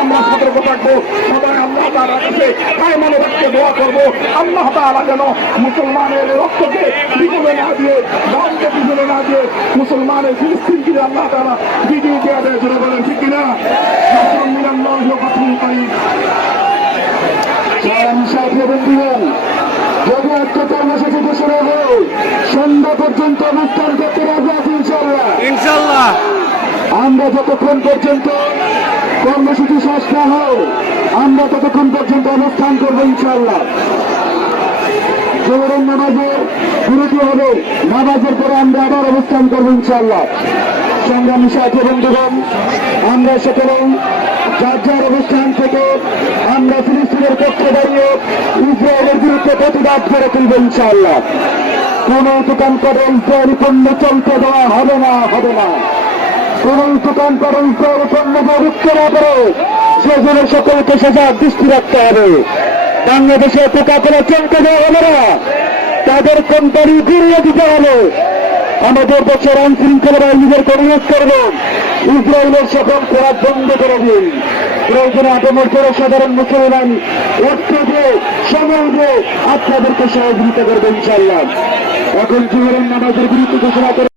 আমরা সতর্ক থাকব। সবাই আল্লাহ তাআলার কাছে হায় মনোবাক্যে দোয়া করব। আল্লাহ তাআলা যেন মুসলমানের রক্তকে পিছনে না দিয়ে দামকে পিছনে না দিয়ে মুসলমানের ফিলিস্তিনকে আল্লাহ তাআলা বিজয়ী দেওয়া দেয়। জুড়ে বলেন, ঠিক কিনা? যদি একটা কর্মসূচি ঘোষণা হয়, সন্ধ্যা পর্যন্ত অনুষ্ঠান করতে রাজি আছি ইনশাল্লাহ ইনশাল্লাহ আমরা যতক্ষণ পর্যন্ত কর্মসূচি শেষ না হয়, আমরা ততক্ষণ পর্যন্ত অনুষ্ঠান করব ইনশাল্লাহ জোহরের নামাজে বিরতি হবে, নামাজের পরে আমরা আবার অবস্থান করব ইনশাল্লাহ সংগ্রামী সাথী বন্ধুগণ, আমরা সকলেই যার যার অবস্থান থেকে আমরা ফিলিস্তিনের পক্ষে দাঁড়িয়ে ইসরায়েলের বিরুদ্ধে প্রতিবাদ করে তুলব ইনশাল্লাহ কোন দোকান করে ইসরায়েলি পণ্য চলতে দেওয়া হবে না হবে না। করে ইসরায়েলি পণ্যকে রুখতে না পারে সেজন্য সকলকে সজাগ দৃষ্টি রাখতে হবে বাংলাদেশে করে চলতে দেওয়া হবে না তাদের কোম্পানি ফিরিয়ে দিতে হবে আমাদের দেশের আইন শৃঙ্খলা অনুরোধ করব ইসরায়েলের সকল খোরাক বন্ধ করে দিন প্রয়োজনে আটমর করে সাধারণ মুসলমান অর্থ দিয়ে সময় দিয়ে আপনাদেরকে সহযোগিতা করবেন ইনশাল্লাহ এখন জুহরের নামাজের বিরুদ্ধে ঘোষণা করে